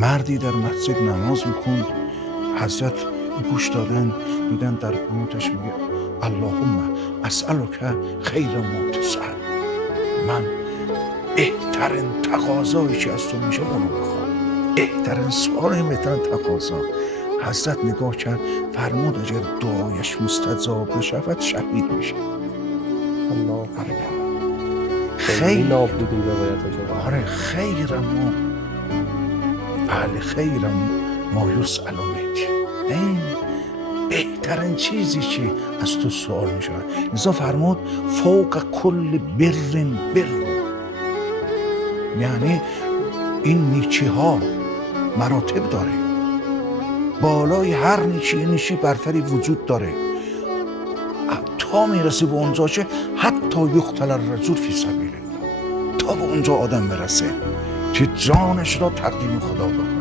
مردی در مسجد نماز میخوند، حضرت گوش دادن دیدن در قنوتش میگه اللهم اسألک خیر ما تسأل، من بهترین تقاضایی که از تو میشه اونو میخوام، بهترین سوال، بهترین تقاضا. حضرت نگاه کرد فرمود اگر دعایش مستجاب بشود شهید میشه. الله خیلی خیر ناب بود این روایت ها. آره خیر ما، بله خیر ما یسأل منک، این بهترین چیزی که از تو سوال می شود. لذا فرمود فوق کل بر بر، یعنی این نیکی ها مراتب داره، بالای هر نیکی برتری وجود داره تا میرسه به اونجا که حتی یقتل الرجل فی سبیل الله، تا به اونجا آدم برسه که جانش را تقدیم خدا بکنه.